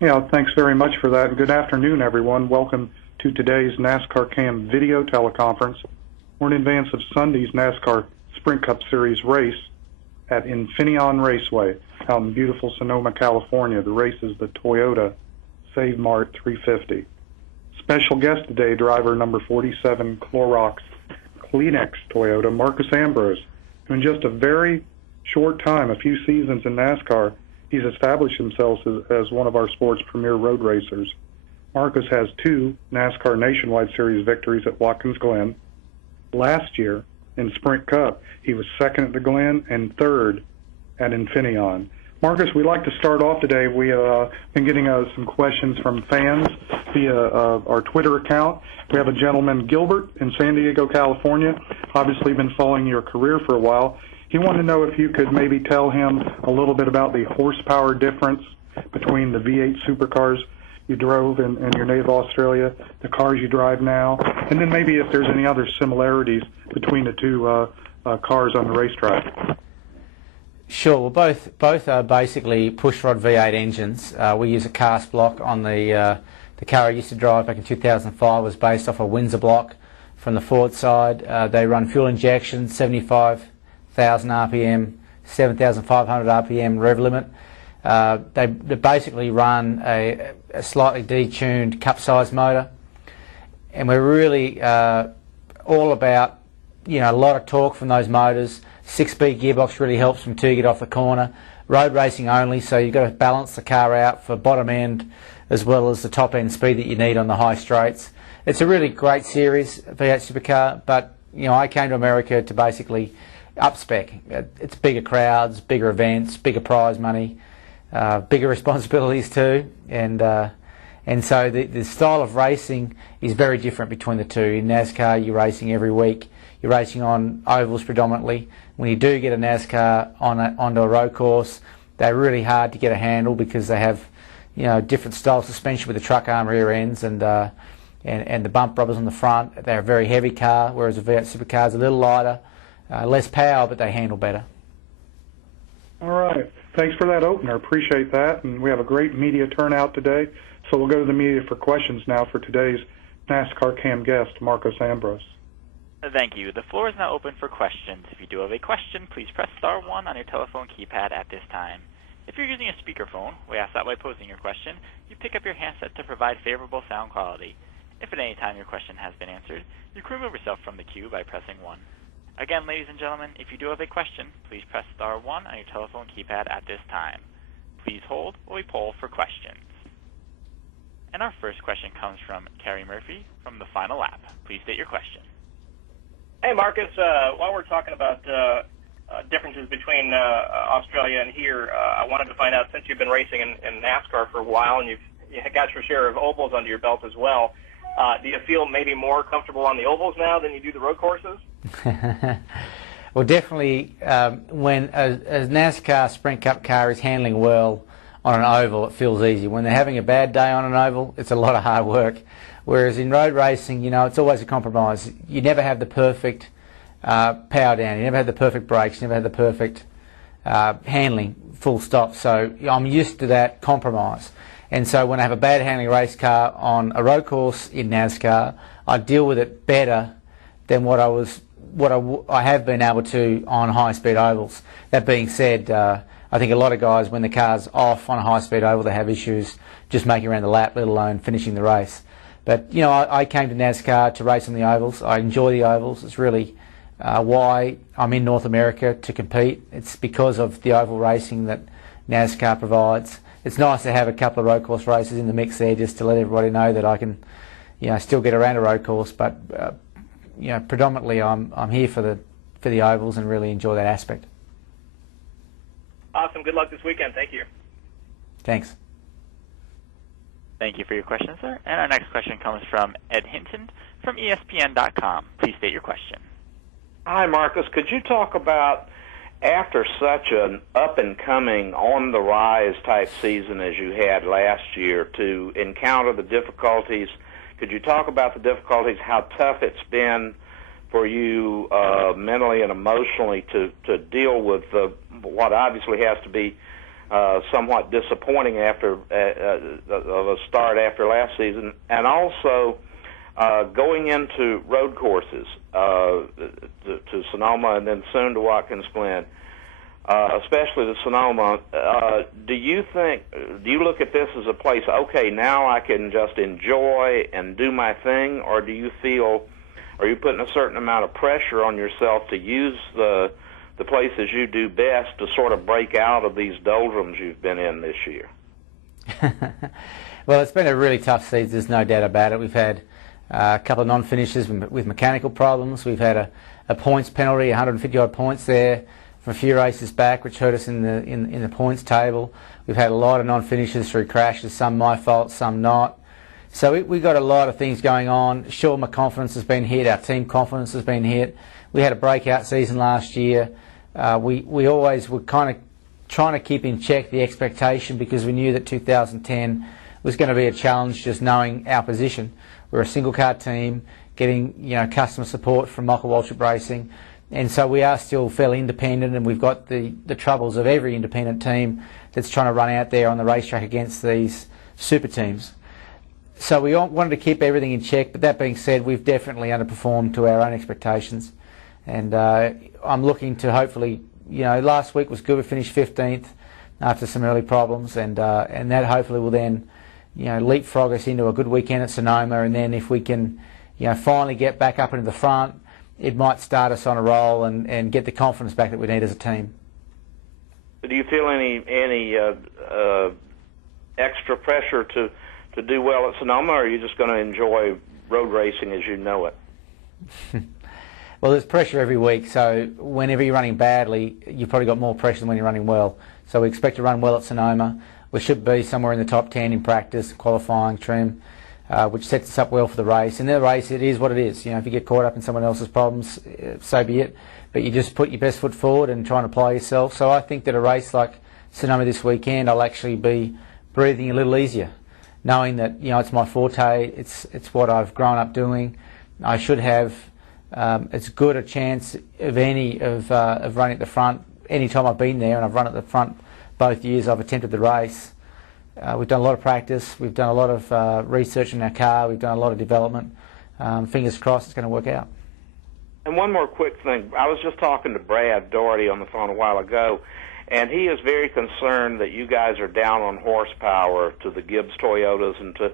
Yeah, thanks very much for that. Good afternoon, everyone. Welcome to today's NASCAR Cam video teleconference. We're in advance of Sunday's NASCAR Sprint Cup Series race at Infineon Raceway out in beautiful Sonoma, California. The race is the Toyota Save Mart 350. Special guest today, driver number 47 Clorox Kleenex Toyota, Marcos Ambrose, who in just a very short time, a few seasons in NASCAR, he's established himself as one of our sport's premier road racers. Marcos has 2 NASCAR Nationwide Series victories at Watkins Glen. Last year, in Sprint Cup, he was second at the Glen and third at Infineon. Marcos, we'd like to start off today. We have been getting some questions from fans via our Twitter account. We have a gentleman, Gilbert, in San Diego, California, obviously been following your career for a while. He wanted to know if you could maybe tell him a little bit about the horsepower difference between the V8 supercars you drove in your native Australia, the cars you drive now, and then maybe if there's any other similarities between the two cars on the racetrack. Sure. Well, both are basically pushrod V8 engines. We use a cast block on the car I used to drive back in 2005 was based off a Windsor block from the Ford side. They run fuel injection, 75,000 RPM, 7,500 RPM rev limit. They basically run a slightly detuned cup-sized motor, and we're really all about a lot of torque from those motors. 6-speed gearbox really helps from 2 get off the corner. Road racing only, so you've got to balance the car out for bottom end as well as the top end speed that you need on the high straights. It's a really great series, V8 supercar, but I came to America to basically up-spec. It's bigger crowds, bigger events, bigger prize money, bigger responsibilities too, and so the style of racing is very different between the two. In NASCAR, you're racing every week. You're racing on ovals predominantly. When you do get a NASCAR onto a road course, they're really hard to get a handle because they have, different style suspension with the truck arm rear ends and the bump rubbers on the front. They're a very heavy car, whereas a V8 supercar is a little lighter, less power, but they handle better. All right. Thanks for that opener. Appreciate that. And we have a great media turnout today. So we'll go to the media for questions now for today's NASCAR Cam guest, Marcos Ambrose. Thank you. The floor is now open for questions. If you do have a question, please press star 1 on your telephone keypad at this time. If you're using a speakerphone, we ask that while posing your question, you pick up your handset to provide favorable sound quality. If at any time your question has been answered, you can remove yourself from the queue by pressing 1. Again, ladies and gentlemen, if you do have a question, please press star 1 on your telephone keypad at this time. Please hold while we poll for questions. And our first question comes from Kerry Murphy from The Final Lap. Please state your question. Hey, Marcos, while we're talking about differences between Australia and here, I wanted to find out, since you've been racing in NASCAR for a while and you got your share of ovals under your belt as well, do you feel maybe more comfortable on the ovals now than you do the road courses? Well, definitely when a NASCAR Sprint Cup car is handling well on an oval, it feels easy. When they're having a bad day on an oval, it's a lot of hard work. Whereas in road racing, it's always a compromise. You never have the perfect power down. You never have the perfect brakes. You never have the perfect handling, full stop. So I'm used to that compromise. And so when I have a bad handling race car on a road course in NASCAR, I deal with it better than what I have been able to on high-speed ovals. That being said, I think a lot of guys, when the car's off on a high-speed oval, they have issues just making around the lap, let alone finishing the race. But, I came to NASCAR to race on the ovals. I enjoy the ovals. It's really why I'm in North America to compete. It's because of the oval racing that NASCAR provides. It's nice to have a couple of road course races in the mix there just to let everybody know that I can, still get around a road course. But, predominantly I'm here for the ovals and really enjoy that aspect. Awesome. Good luck this weekend. Thank you. Thanks. Thank you for your question, sir. And our next question comes from Ed Hinton from ESPN.com. Please state your question. Hi, Marcos. Could you talk about, after such an up-and-coming, on-the-rise type season as you had last year, to encounter the difficulties? Could you talk about the difficulties, how tough it's been for you mentally and emotionally to deal with what obviously has to be somewhat disappointing after the start after last season, and also going into road courses to Sonoma and then soon to Watkins Glen, especially to Sonoma. Do you look at this as a place, okay, now I can just enjoy and do my thing, or do you feel, are you putting a certain amount of pressure on yourself to use the places you do best to sort of break out of these doldrums you've been in this year? Well, it's been a really tough season, there's no doubt about it. We've had a couple of non-finishes with mechanical problems. We've had a points penalty, 150-odd points there from a few races back, which hurt us in the points table. We've had a lot of non-finishes through crashes, some my fault, some not. So we've got a lot of things going on. Sure, my confidence has been hit, our team confidence has been hit. We had a breakout season last year. We always were kind of trying to keep in check the expectation because we knew that 2010 was going to be a challenge, just knowing our position. We're a single car team, getting customer support from Michael Waltrip Racing, and so we are still fairly independent, and we've got the troubles of every independent team that's trying to run out there on the racetrack against these super teams. So we wanted to keep everything in check, but that being said, we've definitely underperformed to our own expectations. And I'm looking to hopefully, last week was good. We finished 15th after some early problems, and that hopefully will then, leapfrog us into a good weekend at Sonoma. And then if we can, finally get back up into the front, it might start us on a roll and get the confidence back that we need as a team. Do you feel any extra pressure to do well at Sonoma, or are you just going to enjoy road racing as you know it? Well, there's pressure every week, so whenever you're running badly, you've probably got more pressure than when you're running well. So we expect to run well at Sonoma. We should be somewhere in the top 10 in practice, qualifying, trim, which sets us up well for the race. In the race, it is what it is. If you get caught up in someone else's problems, so be it. But you just put your best foot forward and try and apply yourself. So I think that a race like Sonoma this weekend, I'll actually be breathing a little easier, knowing that it's my forte. It's what I've grown up doing. I should have as good a chance of any of running at the front any time I've been there, and I've run at the front both years I've attempted the race. We've done a lot of practice, we've done a lot of research in our car, we've done a lot of development. Fingers crossed it's going to work out. And one more quick thing. I was just talking to Brad Doherty on the phone a while ago, and he is very concerned that you guys are down on horsepower to the Gibbs Toyotas and to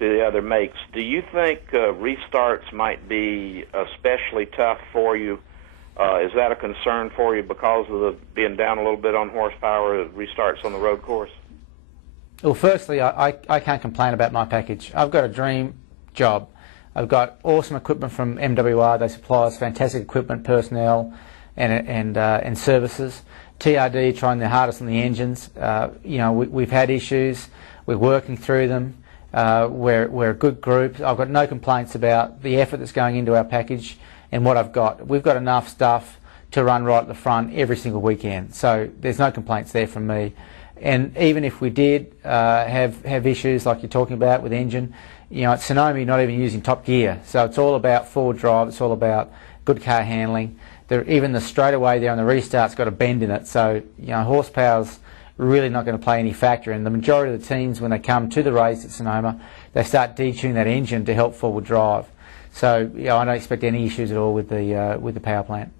the other makes. Do you think restarts might be especially tough for you? Is that a concern for you because of being down a little bit on horsepower, restarts on the road course? Well, firstly, I can't complain about my package. I've got a dream job. I've got awesome equipment from MWR. They supply us fantastic equipment, personnel, and services. TRD trying their hardest on the engines. We've had issues. We're working through them. We're a good group. I've got no complaints about the effort that's going into our package and what I've got. We've got enough stuff to run right at the front every single weekend. So there's no complaints there from me. And even if we did have issues like you're talking about with engine, at Sonoma you're not even using top gear. So it's all about forward drive. It's all about good car handling. Even the straightaway there on the restart's got a bend in it. So horsepower's really not going to play any factor. And the majority of the teams, when they come to the race at Sonoma, they start detuning that engine to help forward drive. So I don't expect any issues at all with the power plant.